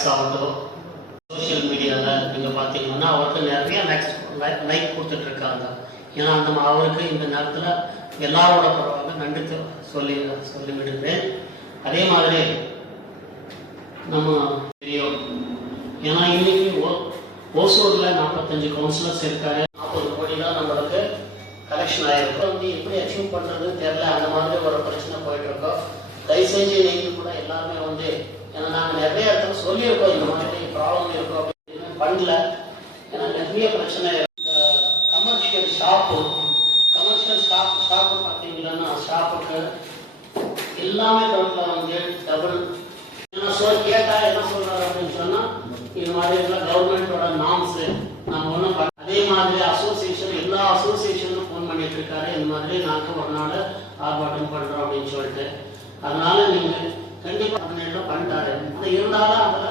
பண்ணிட்டு ஆகட்டும். சோஷியல் மீடியாவில் நீங்கள் பார்த்தீங்கன்னா அவருக்கு நிறைய லைக்ஸ் லைக் கொடுத்துட்டு இருக்காங்க ஏன்னா அந்த அவருக்கு இந்த நேரத்தில் எல்லாரோட பரவாயில்ல நன்றி சொல்லி சொல்லிவிடுகிறேன் அதே மாதிரி நம்ம தெரியும் ஏன்னா இன்னைக்கு ஓ- ஓசூரில் நாற்பத்தஞ்சு கவுன்சிலர்ஸ் இருக்காங்க. நாற்பது கோடி தான் நம்மளுக்கு கலெக்ஷன் ஆயிருக்கு. வந்து எப்படி அச்சீவ் பண்ணுறதுன்னு தெரியல. அந்த மாதிரி ஒரு பிரச்சனை போயிட்டு இருக்கோம் தயவுசெஞ்சு நீங்கள் கூட எல்லாருமே வந்து நாங்கள் நிறைய இடத்துல சொல்லியிருக்கோம் இந்த மாதிரி ப்ராப்ளம் இருக்கும் அப்படின்னு. பண்ணல ஏன்னா நிறைய பிரச்சனை commercial shop commercial shop shop பார்த்தீங்கன்னா ஷாப்புக்கு எல்லாமே டோட்டலாக வந்து டபுள் என்ன சொல் கேட்டா என்ன சொல்றாரு அப்படின்னு சொன்னா இது மாதிரி எல்லாம் கவர்மெண்டோட நாம்ஸு நம்ம ஒன்றும் அதே மாதிரி அசோசியேஷன் எல்லா அசோசியேஷனும் ஃபோன் பண்ணிட்டு இருக்காரு. இந்த மாதிரி நாங்கள் ஒரு நாள் ஆர்ப்பாட்டம் பண்றோம் அப்படின்னு சொல்லிட்டு. அதனால நீங்க கண்டிப்பா பண்ணிட்டாரு. அது இருந்தாலும் அதுல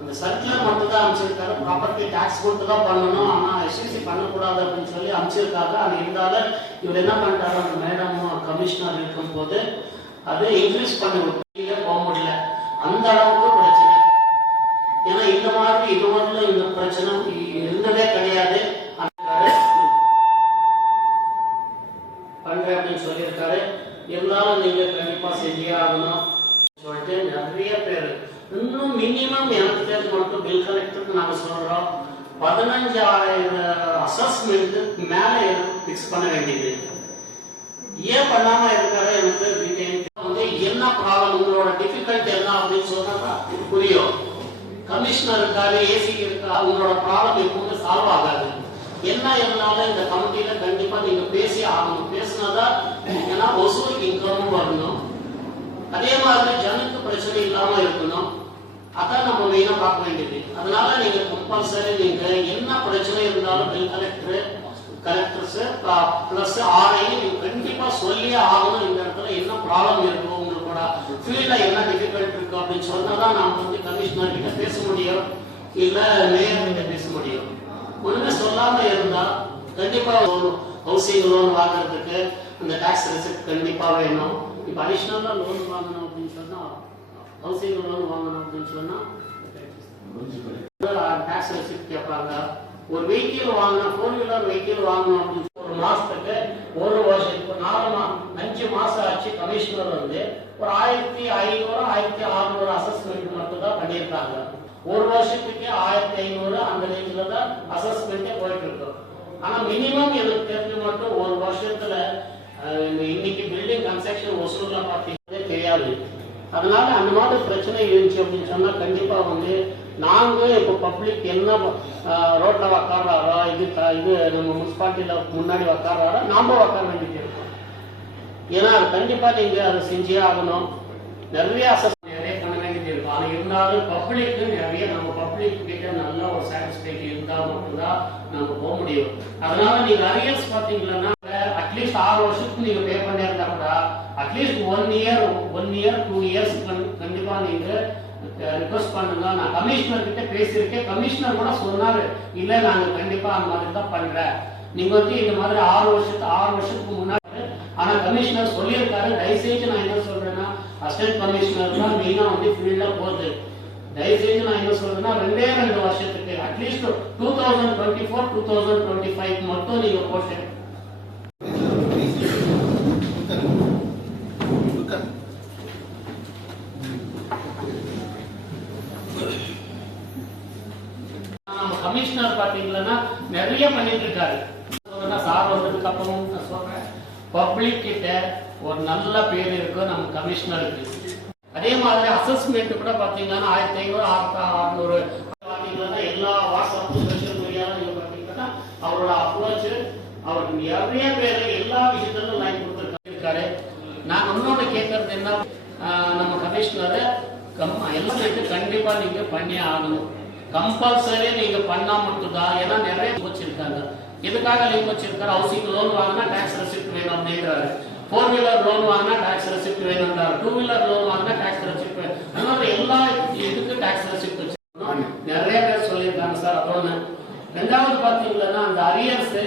அந்த சர்க்குலர் மட்டும் தான் அமைச்சிருக்காரு ப்ராப்பர்ட்டி டாக்ஸ் கொடுத்து தான் பண்ணணும். ஆனா எஸ்சிசி பண்ணக்கூடாது அப்படின்னு சொல்லி அமைச்சிருக்காங்க அது இருந்தாலும் இவர் என்ன பண்ணிட்டாரு? அந்த மேடமும் கமிஷனர் இருக்கும் போது அதை இன்க்ரீஸ் பண்ணி வெளியில போக முடியல. அந்த அளவுக்கு பிரச்சனை. ஏன்னா இந்த மாதிரி இதுவரையில இந்த பிரச்சனை இருந்ததே கிடையாது. அந்த பண்றேன் அப்படின்னு சொல்லியிருக்காரு. இருந்தாலும் நீங்க கண்டிப்பா செஞ்சே ஆகணும். சொல்லிட்டு நிறைய பேர் இன்னும் மினிமம் எனக்கு தெரிஞ்சு மட்டும் பில் கலெக்டருக்கு நாங்கள் சொல்கிறோம் பதினஞ்சாயிரம் அசஸ்மெண்ட்டு மேலே எனக்கு ஃபிக்ஸ் பண்ண வேண்டியது ஏன் பண்ணாம இருக்காரு எனக்கு டீடைல் வந்து என்ன ப்ராப்ளம் உங்களோட டிஃபிகல்ட் என்ன அப்படின்னு சொன்னா புரியும். கமிஷனர் இருக்காரு ஏசி இருக்கா உங்களோட ப்ராப்ளம் எப்பவுமே சால்வ் ஆகாது. என்ன இருந்தாலும் இந்த கமிட்டியில கண்டிப்பா நீங்க பேசி ஆகணும். பேசினாதான் ஏன்னா ஒசூருக்கு இன்கமும் வரணும். அதே மாதிரி ஜனக்கு பிரச்சனை இல்லாம இருக்கணும். அதான் நம்ம மெயினா பார்க்க வேண்டியது. அதனால நீங்க கம்பல்சரி நீங்க என்ன பிரச்சனை இருந்தாலும் bill collector collectors plus RI நீங்க கண்டிப்பா சொல்லியே ஆகணும் இந்த இடத்துல என்ன ப்ராப்ளம் இருக்கும் உங்களோட ஃபீல்ட்ல என்ன டிஃபிகல்ட் இருக்கு அப்படின்னு சொன்னாதான் நாம வந்து கமிஷனர் கிட்ட பேச முடியும். இல்ல மேயர் கிட்ட பேச முடியும். ஒண்ணுமே சொல்லாம இருந்தா கண்டிப்பா ஹவுசிங் லோன் வாங்குறதுக்கு அந்த டாக்ஸ் ரெசிப்ட் கண்டிப்பா வேணும். இப்போ அடிஷ்னலாக லோன் வாங்கணும் அப்படின்னு சொன்னால் ஹவுசிங் லோன் வாங்கணும் அப்படின்னு சொன்னால் டாக்ஸ் ரெசிப்ட் கேட்பாங்க. ஒரு வெஹிக்கிள் வாங்கணும் ஃபோர் வீலர் வெஹிக்கிள் வாங்கணும் அப்படின்னு ஒரு மாசத்துக்கு ஒரு வருஷம் இப்போ நாலு மா அஞ்சு மாசம் ஆச்சு கமிஷனர் வந்து ஒரு ஆயிரத்தி ஐநூறு ஆயிரத்தி அறுநூறு அசஸ்மெண்ட் மட்டும் தான் பண்ணியிருக்காங்க. ஒரு வருஷத்துக்கு ஆயிரத்தி ஐநூறு அந்த ரேஞ்சில் தான் அசஸ்மெண்ட்டே போயிட்டு இருக்கோம் ஆனா மினிமம் எனக்கு தெரிஞ்சு மட்டும் ஒரு வருஷத்துல இன்னைக்கு பில்டிங் கன்ஸ்ட்ரக்ஷன் ஒசூர்ல பார்த்தீங்கன்னா தெரியாது. அதனால அந்த மாதிரி பிரச்சனை இருந்துச்சு அப்படின்னு சொன்னா கண்டிப்பா வந்து நாங்களும் இப்போ பப்ளிக் என்ன ரோட்ல உக்காடுறாரோ இது இது நம்ம முனிசிபாலிட்டியில முன்னாடி உக்காடுறாரா நாம உக்கார வேண்டியது இருக்கும். ஏன்னா அது கண்டிப்பா நீங்க அதை செஞ்சே ஆகணும். நிறைய அசஸ் நிறைய பண்ண வேண்டியது இருக்கும். ஆனா இருந்தாலும் பப்ளிக்கு நிறைய நம்ம பப்ளிக் கிட்ட நல்ல ஒரு சாட்டிஸ்ஃபைட் இருந்தா மட்டும்தான் நம்ம போக முடியும். அதனால நீங்க அரியர்ஸ் பாத்தீங்கன்னா அட்லீஸ்ட் ஆறு வருஷத்துக்கு நீங்க பே பண்ணியிருந்தா கூட at least one year one year two years கண்டிப்பா நீங்க ரிக்வஸ்ட் பண்ணுங்க. நான் கமிஷனர் கிட்ட பேசியிருக்கேன். கமிஷனர் கூட சொன்னாரு இல்ல நாங்க கண்டிப்பா அந்த மாதிரி தான் பண்றேன். நீங்க வந்து இந்த மாதிரி ஆறு வருஷத்து ஆறு வருஷத்துக்கு முன்னாடி ஆனா கமிஷனர் சொல்லியிருக்காரு. தயவுசெய்து நான் என்ன சொல்றேன்னா அசிஸ்டன்ட் கமிஷனர் தான் மெயினா வந்து ஃபீல்டா போகுது. தயவுசெய்து நான் என்ன சொல்றேன்னா ரெண்டே ரெண்டு வருஷத்துக்கு at least two thousand twenty four two thousand twenty five மட்டும் நீங்க போட்டு நம்ம கமிஷனர் பாத்தீங்கன்னா நிறைய இருக்காரு சார் வந்ததுக்கு அப்புறம் நான் சொல்றேன். பப்ளிக் கிட்ட ஒரு நல்ல பேர் இருக்கும் நம்ம கமிஷனருக்கு. அதே மாதிரி அசஸ்மெண்ட் கூட பாத்தீங்கன்னா ஆயிரத்தி ஐநூறு ஆயிரத்தி அறுநூறு பாத்தீங்கன்னா எல்லா வாட்ஸ்அப் சோஷியல் மீடியாவும் பாத்தீங்கன்னா அவரோட அப்ரோச் அவருக்கு நிறைய பேர் எல்லா விஷயத்திலும் லைன் கொடுத்துருக்காரு. நான் இன்னொன்று கேட்கறது என்ன? ஆஹ் நம்ம கமிஷனர் கம் எல்லாம் கண்டிப்பா நீங்க பண்ணி ஆகணும். கம்பல்சரி நீங்க பண்ணா மட்டும்தான். ஏன்னா நிறைய வச்சிருக்காங்க. எதுக்காக லிங்க் வச்சிருக்காரு? ஹவுசிங் லோன் வாங்கினா டாக்ஸ் ரெசிப்ட் வேணும் அப்படின்றாரு. ஃபோர் வீலர் லோன் வாங்கினா டாக்ஸ் ரெசிப்ட் வேணும்ன்றாரு. டூ வீலர் லோன் வாங்கினா டாக்ஸ் ரெசிப்ட் வேணும் அதனால எல்லா இதுக்கு டாக்ஸ் ரெசிப்ட் வச்சிருக்கோம் நிறைய பேர் சொல்லியிருக்காங்க சார் அதொன்னு ரெண்டாவது பாத்தீங்கன்னா அந்த அரியர்ஸ்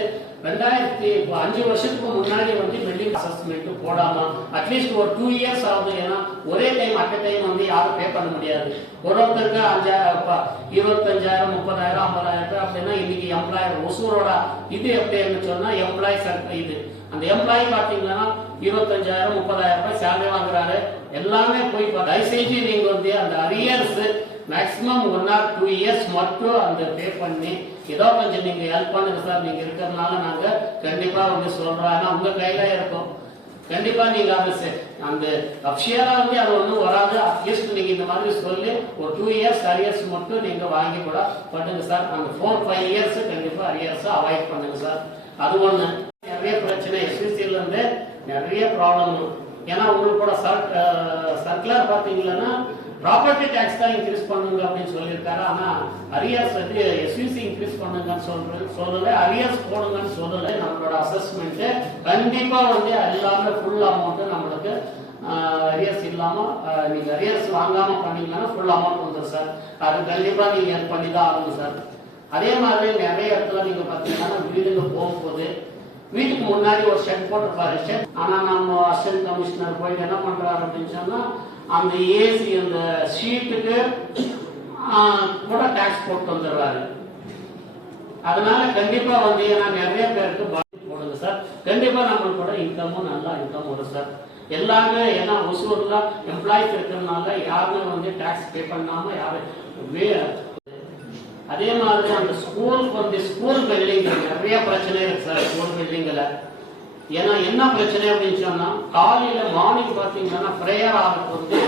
ரெண்டாயிரத்தி இப்போ அஞ்சு வருஷத்துக்கு முன்னாடி வந்து பில்டிங் அசஸ்மெண்ட் போடாம அட்லீஸ்ட் ஒரு டூ இயர்ஸ் ஆகுது. ஏன்னா ஒரே டைம் அட் டைம் வந்து யாரும் பே பண்ண முடியாது. ஒரு ஒருத்தருக்கு அஞ்சாயிரம் இருபத்தஞ்சாயிரம் முப்பதாயிரம் ஐம்பதாயிரம் அப்படின்னா இன்னைக்கு எம்ப்ளாயர் ஒசூரோட இது எப்படின்னு சொன்னா எம்ப்ளாய் இது. அந்த எம்ப்ளாயி பாத்தீங்கன்னா இருபத்தஞ்சாயிரம் முப்பதாயிரம் ரூபாய் சேலரி வாங்குறாரு. எல்லாமே போய் பா- தயவுசெய்து நீங்க வந்து அந்த arrears maximum one or two years மட்டும் அந்த பே பண்ணி ஏதோ கொஞ்சம் நீங்க ஹெல்ப் பண்ணுங்க சார் நீங்க இருக்கிறதுனால நாங்க கண்டிப்பா வந்து சொல்றோம். ஆனா உங்க கையில இருக்கும். கண்டிப்பா நீங்க அந்த அந்த அப்ஷியலா வந்து அது ஒண்ணும் வராது. அட்லீஸ்ட் நீங்க இந்த மாதிரி சொல்லி ஒரு டூ இயர்ஸ் அரியர்ஸ் மட்டும் நீங்க வாங்கி கூட பண்ணுங்க சார் அந்த ஃபோர் ஃபைவ் இயர்ஸ் கண்டிப்பா அரியர்ஸ் அவாய்ட் பண்ணுங்க சார் அது ஒண்ணு. நிறைய பிரச்சனை எஸ்பிசில இருந்து நிறைய ப்ராப்ளம் ஏன்னா உங்களுக்கு கூட சர்க்குலர் பாத்தீங்கன்னா ப்ராப்பர்ட்டி டேக்ஸ் தான் இன்க்ரீஸ் பண்ணுங்க அப்படின்னு சொல்லியிருக்காரு. ஆனால் அரியர்ஸ் வந்து எஸ்யூசி இன்க்ரீஸ் பண்ணுங்கன்னு சொல்றது சொல்லலை அரியர்ஸ் போடுங்கன்னு சொல்லலை. நம்மளோட அசஸ்மெண்ட்டு கண்டிப்பாக வந்து எல்லாமே ஃபுல் அமௌண்ட்டு நம்மளுக்கு அரியர்ஸ் இல்லாமல் நீங்கள் அரியர்ஸ் வாங்காமல் பண்ணீங்கன்னா ஃபுல் அமௌண்ட் வந்துடும் சார். அது கண்டிப்பாக நீங்கள் help பண்ணி தான் ஆகணும் சார். அதே மாதிரி நிறைய இடத்துல நீங்கள் பார்த்தீங்கன்னா வீடுங்க போகும்போது வீட்டுக்கு முன்னாடி ஒரு ஷெட் போட்டிருப்பாரு. ஷெட் ஆனால் நம்ம அசிஸ்டன்ட் கமிஷனர் போயிட்டு என்ன பண்ணுறாரு அப்படின்னு சொன்னால் அந்த ஏசி அந்த ஷீட்டுக்கு கூட டாக்ஸ் போட்டு வந்துடுறாரு அதனால கண்டிப்பா வந்து ஏன்னா நிறைய பேருக்கு பாதிப்பு போடுங்க சார் கண்டிப்பா நம்மளுக்கு கூட இன்கமும் நல்லா இன்கம் வரும் சார் எல்லாமே ஏன்னா ஒசூர்ல எம்ப்ளாயிஸ் இருக்கிறதுனால யாருமே வந்து டாக்ஸ் பே பண்ணாம யாரும் அதே மாதிரி அந்த ஸ்கூலுக்கு வந்து ஸ்கூல் பில்டிங் நிறைய பிரச்சனை இருக்கு சார் ஸ்கூல் பில்டிங்ல ஏன்னா என்ன பிரச்சனை அப்படின்னு சொன்னா காலையில மார்னிங் பாத்தீங்கன்னா ப்ரேயர் ஆகிறதுக்கு வந்து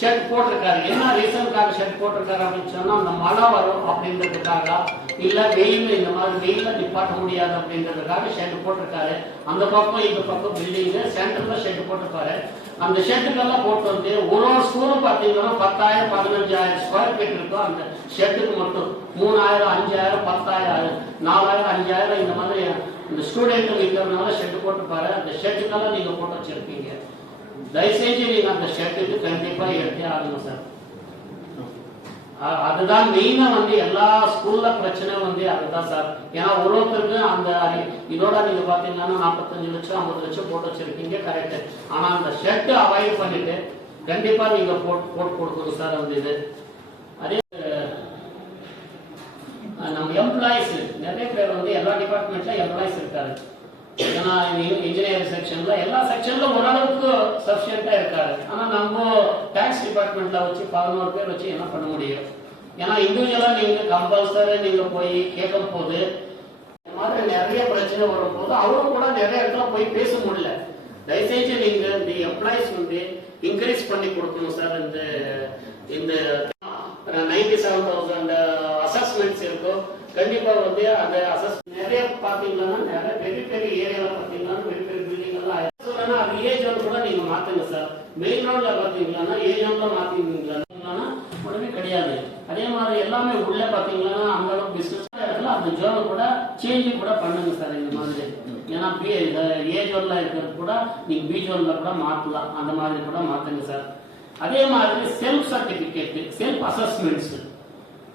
ஷெட் போட்டிருக்காரு. என்ன ரீசனுக்காக ஷெட் போட்டிருக்காரு அப்படின்னு சொன்னா அந்த மழை வரும் அப்படின்றதுக்காக இல்ல வெயில் இந்த மாதிரி வெயில நிப்பாட்ட முடியாது அப்படின்றதுக்காக ஷெட் போட்டிருக்காரு. அந்த பக்கம் இந்த பக்கம் பில்டிங் சென்டர்ல ஷெட் போட்டிருப்பாரு. அந்த ஷெட்டுக்கெல்லாம் போட்டு வந்து ஒரு ஒரு ஸ்கூலும் பார்த்தீங்கன்னா பத்தாயிரம் பதினஞ்சாயிரம் ஸ்கொயர் ஃபீட் இருக்கும் அந்த ஷெட்டுக்கு மட்டும் மூணாயிரம் அஞ்சாயிரம் பத்தாயிரம் நாலாயிரம் அஞ்சாயிரம் இந்த மாதிரி இந்த ஸ்டூடெண்ட் இருக்கிறதுனால ஷெட்டு போட்டுப்பாரு அந்த ஷெட்டுக்கெல்லாம் நீங்க போட்டு வச்சிருப்பீங்க. தயவுசெய்து நீங்க அந்த ஷெட்டுக்கு கண்டிப்பா எடுத்தே ஆகணும் சார் அதுதான் மெயினா வந்து எல்லா ஸ்கூல்ல பிரச்சனை வந்து அதுதான் சார் ஏன்னா ஒரு ஒருத்தருக்கு அந்த இதோட நீங்க பாத்தீங்கன்னா நாற்பத்தஞ்சு லட்சம் ஐம்பது லட்சம் போட்டு வச்சிருக்கீங்க கரெக்ட் ஆனா அந்த ஷெட் அவாய்ட் பண்ணிட்டு கண்டிப்பா நீங்க போட்டு போட்டு கொடுக்கணும் சார் அந்த இது அதே அஹ், நம்ம எம்ப்ளாயிஸ் நிறைய பேர் வந்து எல்லா டிபார்ட்மெண்ட்ல எம்ப்ளாயிஸ் இருக்காரு. ஏன்னா இன்ஜினியரிங் செக்ஷன்ல எல்லா செக்ஷன்ல ஓரளவுக்கு சஃபிஷியண்டா இருக்காரு. ஆனா நம்ம டாக்ஸ் டிபார்ட்மெண்ட்ல வச்சு பதினோரு பேர் வச்சு என்ன பண்ண முடியும்? ஏன்னா இண்டிவிஜுவலா நீங்க கம்பல்சரி நீங்க போய் கேட்கும் போது இந்த மாதிரி நிறைய பிரச்சனை வரும்போது அவரும் கூட நிறைய இடத்துல போய் பேச முடியல. தயவுசெய்து நீங்க இந்த எம்ப்ளாயிஸ் வந்து இன்க்ரீஸ் பண்ணி கொடுக்கணும் சார் இந்த இந்த நைன்டி செவன் தௌசண்ட் அசஸ்மெண்ட்ஸ் இருக்கும். கண்டிப்பா வந்து அந்த அசஸ் நிறைய பார்த்தீங்கன்னா நிறைய பெரிய பெரிய ஏரியால பார்த்தீங்கன்னா பெரிய பெரிய பில்டிங் எல்லாம் அது ஏஜ் வந்து கூட நீங்க மாற்றுங்க சார் மெயின் ரோடில் பார்த்தீங்கன்னா ஏஜ் ஒன்ல மாத்தீங்கன்னா உடனே கிடையாது. அதே மாதிரி எல்லாமே உள்ள பார்த்தீங்கன்னா அந்த அளவுக்கு இடத்துல அந்த ஜோனை கூட சேஞ்சு கூட பண்ணுங்க சார் இந்த மாதிரி. ஏன்னா ஏஜ் ஜோனில் இருக்கிறது கூட நீங்க பி ஜோனில் கூட மாத்தலாம். அந்த மாதிரி கூட மாற்றுங்க சார் அதே மாதிரி செல்ஃப் சர்டிஃபிகேட் செல்ஃப் அசஸ்மெண்ட்ஸ்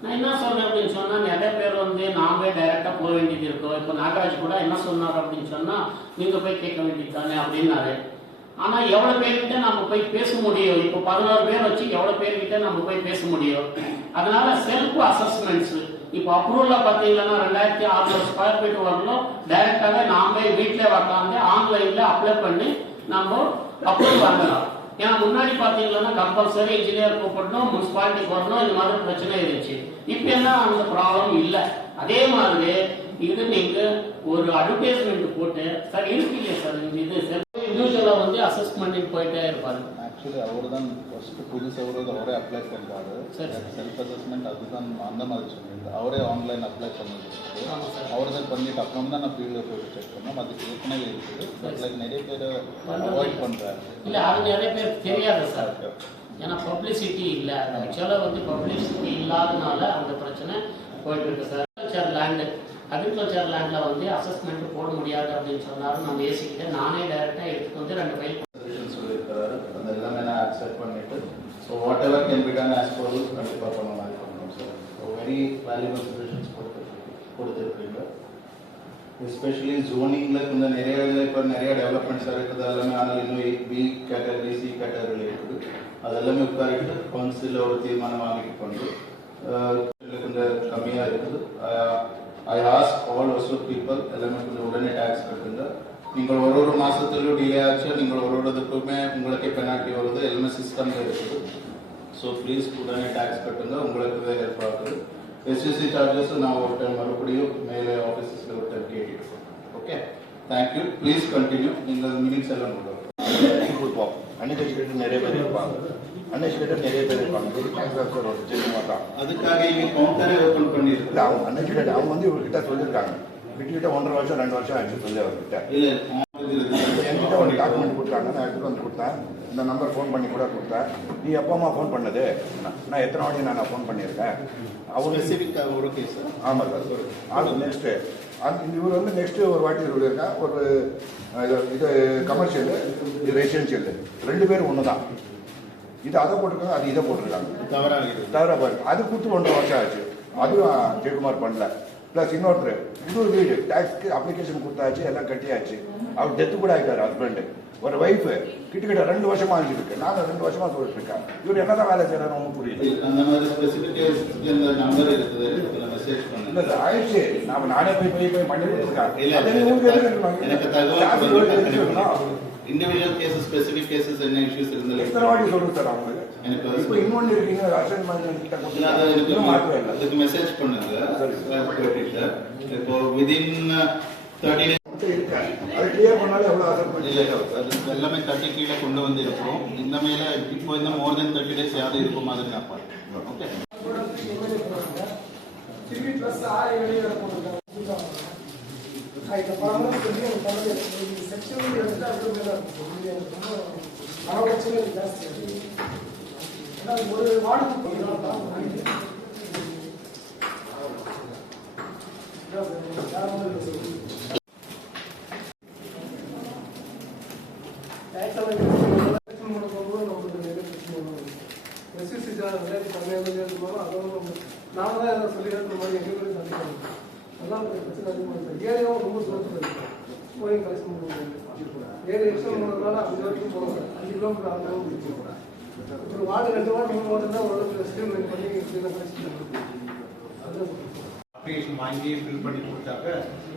நான் என்ன சொல்றேன் அப்படின்னு சொன்னா நிறைய பேர் வந்து நாங்களே டைரக்டா போக வேண்டியது இருக்கோம் இப்போ நாகராஜ் கூட என்ன சொன்னார் அப்படின்னு சொன்னா நீங்க போய் கேட்க வேண்டியது தானே அப்படின்னாரு. ஆனா எவ்வளவு பேர்கிட்ட நம்ம போய் பேச முடியும்? இப்போ பதினோரு பேர் வச்சு எவ்வளவு பேர்கிட்ட நம்ம போய் பேச முடியும்? அதனால செல்ஃப் அசஸ்மெண்ட்ஸ் இப்போ அப்ரூவலில் பாத்தீங்கன்னா ரெண்டாயிரத்தி ஆறுநூறு ஸ்கொயர் ஃபீட் வரணும். டைரக்டாவே நாம வீட்டிலே உட்காந்து ஆன்லைன்ல அப்ளை பண்ணி நம்ம அப்ரூவ் வாங்கலாம். ஏன்னா முன்னாடி பாத்தீங்கன்னா கம்பல்சரி இன்ஜினியர் கூப்பிடணும் முனிசிபாலிட்டிக்கு வரணும் இந்த மாதிரி பிரச்சனை இருந்துச்சு இப்போ என்ன அந்த ப்ராப்ளம் இல்ல அதே மாதிரி இது நீங்க ஒரு அட்வர்டைஸ்மெண்ட் போட்டு சார் இருக்கு இல்லையா சார் இது இண்டிவிஜுவலா வந்து அசஸ் போயிட்டே இருப்பாரு ஆக்சுவலி அவர் தான் ஃபர்ஸ்ட் புதுசு அவர் அவரே அப்ளை பண்ணுறாரு சரி. செல்ஃப் அசஸ்மெண்ட் அதுதான் அந்த மாதிரி சொல்லியிருந்தேன் அவரே ஆன்லைன் அப்ளை பண்ணிட்டு ஆமா சார். அவர் தான் பண்ணிட்டு அப்புறம் தான் நான் ஃபீல்டில் போய் செக் பண்ணோம். அதுக்கு ஏற்கனவே இருக்குது. பட் லைக் நிறைய பேர் அவாய்ட் பண்ணுறாரு இல்ல. அது நிறைய பேருக்கு தெரியாது சார். ஏன்னா பப்ளிசிட்டி இல்ல. ஆக்சுவலா வந்து பப்ளிசிட்டி இல்லாதனால அந்த பிரச்சனை போயிட்டு இருக்கு சார் அக்ரிகல்ச்சர் லேண்டு அக்ரிகல்ச்சர் லேண்ட்ல வந்து அசஸ்மெண்ட் போட முடியாது அப்படின்னு சொன்னாரு நம்ம ஏசிக்கிட்ட நானே டைரக்டா எடுத்துட்டு வந்து ரெண்டு ஃபைல் சொல்யூஷன் சொல்லியிருக்காரு அக்செப்ட் பண்ணிட்டு so whatever can be done as per கண்டிப்பாக பண்ண மாதிரி பண்ணணும் sir so very valuable solutions கொடுத்துருக்கு கொடுத்துருக்கீங்க எஸ்பெஷலி ஜோனிங்கில் கொஞ்சம் நிறைய இப்போ நிறைய டெவலப்மெண்ட்ஸ் இருக்குது எல்லாமே ஆனால் இன்னும் பி கேட்டகரி சி கேட்டகரியில் இருக்குது. அதெல்லாமே உட்காரிட்டு கவுன்சிலில் ஒரு தீர்மானம் வாங்கிட்டு கொண்டு கொஞ்சம் கம்மியாக இருக்குது. I ask all Hosur people எல்லாமே கொஞ்சம் உடனே டேக்ஸ் கட்டுங்க. நீங்கள் ஒரு ஒரு மாதத்துலையும் டிலே ஆச்சு நீங்கள் ஒரு ஒரு இதுக்குமே உங்களுக்கு பெனால்ட்டி வருது எல்லாமே சிஸ்டமில் இருக்குது. ஸோ ப்ளீஸ் உடனே டேக்ஸ் கட்டுங்க உங்களுக்கு இது ஹெல்ப் ஆகுது எஸ்எஸ்சி சார்ஜஸ் நான் ஒரு டைம் மறுபடியும் மேலே ஆஃபீஸஸில் ஒரு time கேட்டுருக்கோம் okay thank you please continue நீங்கள் மீட்டிங்ஸ் எல்லாம் முடியும் கொடுப்போம். அன்எஜுகேட்டட் நிறைய பேர் இருப்பாங்க. அன்எஜுகேட்டட் நிறைய பேர் இருப்பாங்க. இது டேக்ஸ் ஆஃபீஸர் ஒரு மாட்டான் அதுக்காக இங்கே கவுண்டரே ஓப்பன் இல்லை பண்ணியிருக்கோம் அவங்க அன்எஜுகேட்டட் அவங்க வந்து இவர்கிட்ட சொல்லியிருக்காங்க. விட்டுக்கிட்ட ஒன்றரை வருஷம் ரெண்டு வருஷம் ஆச்சு சொல்லி அவர்கிட்ட. என்கிட்ட ஒரு டாக்குமெண்ட் கொடுத்தாங்க. நான் எடுத்துட்டு வந்து கொடுத்தேன். இந்த நம்பர் ஃபோன் பண்ணி கூட கொடுத்தேன். நீ எப்போ அம்மா ஃபோன் பண்ணது? நான் எத்தனை வாட்டி நான் ஃபோன் பண்ணியிருக்கேன்? அவர் ஒரு கேஸ் ஆமாம் சார். அது நெக்ஸ்ட்டு அந்த இவர் வந்து நெக்ஸ்ட்டு ஒரு வாட்டி சொல்லியிருக்கேன் ஒரு இது கமர்ஷியல் இது ரெசிடென்ஷியல் ரெண்டு பேரும் ஒன்று தான் இது அதை போட்டிருக்காங்க அது இதை போட்டிருக்காங்க. தவறாக தவிர பாருங்க அது கொடுத்து ஒன்றரை வருஷம் ஆச்சு. அதுவும் ஜெயக்குமார் பண்ணல. ப்ளஸ் இன்னொருத்தர் இது ஒரு வீடு டேக்ஸ்க்கு அப்ளிகேஷன் கொடுத்தாச்சு எல்லாம் கட்டியாச்சு. அவர் டெத்து கூட ஆகிட்டார் ஹஸ்பண்டு ஒரு ஒய்ஃபு கிட்டத்தட்ட ரெண்டு வருஷமா ஆகிருக்கு நானும் ரெண்டு வருஷமா சொல்லிட்டு இருக்கேன் இவர் என்னதான் வேலை செய்யறாரு ஒன்றும் மெசேஜ் இல்ல சார் ஆயிடுச்சு. நாம நானே போய் போய் போய் பண்ணி கொடுத்துருக்கேன்? இண்டிவிஜுவல் கேசஸ் ஸ்பெசிஃபிக் கேசஸ் என்ன இஷ்யூஸ் எத்தனை இருந்தாலும் வாட்டி சொல்லுங்க சார் அவங்களுக்கு? எனக்கு இப்போ இன்னொன்று இருக்கீங்க அதுக்கு மெசேஜ் பண்ணுங்க. இப்போ விதின் தேர்ட்டி மட்டும் இருக்கு. அதை கிளியர் பண்ணாலே எவ்வளோ அசல் இல்லை அது எல்லாமே தேர்ட்டி கீழே கொண்டு வந்து இருக்கிறோம் இந்த மேல இப்போ இந்த மோர் தென் தேர்ட்டி டேஸ் யாரும் இருக்கும் மாதிரி நான் பார்க்கிறேன். ஓகே ப்ளஸ் ஆறு வெளியே இந்த படம் சொல்லி செக்ஷன் இருக்கும். ஜாஸ்தி ஒரு வார்டுக்கு எஸ்எஸ்சி சார் ரெண்டாயிரத்தி பதினேழு இருந்தாலும் அதுவும் நாம தான் எதாவது சொல்லி இருக்கிற மாதிரி எங்களுக்கு சந்திக்கணும் அதெல்லாம் பிரச்சனை அதிகமாக இருக்குது ஏரியாவும் ரொம்ப தூரத்தில் இருக்கு போய் கலெக்ஷன் பண்ணுவாங்க ஏழு லட்சம் போனதுனால அஞ்சு வரைக்கும் போகிறோம் அஞ்சு கிலோமீட்டர் ஆறு கிலோமீட்டர் ஒரு வார்டு ரெண்டு வார்டு மூணு வார்டு தான் ஓரளவுக்கு ஸ்ட்ரீம் பண்ணி அப்ளிகேஷன் வாங்கி ஃபில் பண்ணி கொடுத்தாக்க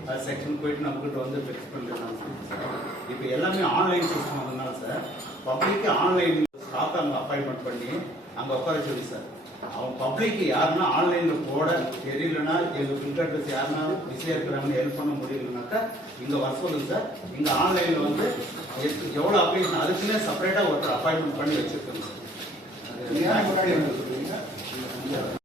அது செக்ஷன் போயிட்டு நம்மகிட்ட வந்து ஃபிக்ஸ் பண்ணிடலாம் இப்போ எல்லாமே ஆன்லைன் சிஸ்டம் வந்ததுனால சார் பப்ளிக்கு ஆன்லைன் ஸ்டாஃப் அங்கே அப்பாயின்மெண்ட் பண்ணி அங்கே உட்கார சொல்லி சார் அவன் பப்ளிக்கு யாருன்னா ஆன்லைனில் போட தெரியலன்னா எங்கள் ஃபிங்கர் யாருன்னா பிஸியாக இருக்கிறாங்கன்னு ஹெல்ப் பண்ண முடியலனாக்கா இங்கே வர சொல்லுங்க சார். இங்கே ஆன்லைனில் வந்து எவ்வளோ அப்ளிகேஷன் அதுக்குன்னே செப்பரேட்டாக ஒருத்தர் அப்பாயின்மெண்ட் பண்ணி வச்சுருக்கோங்க. சார்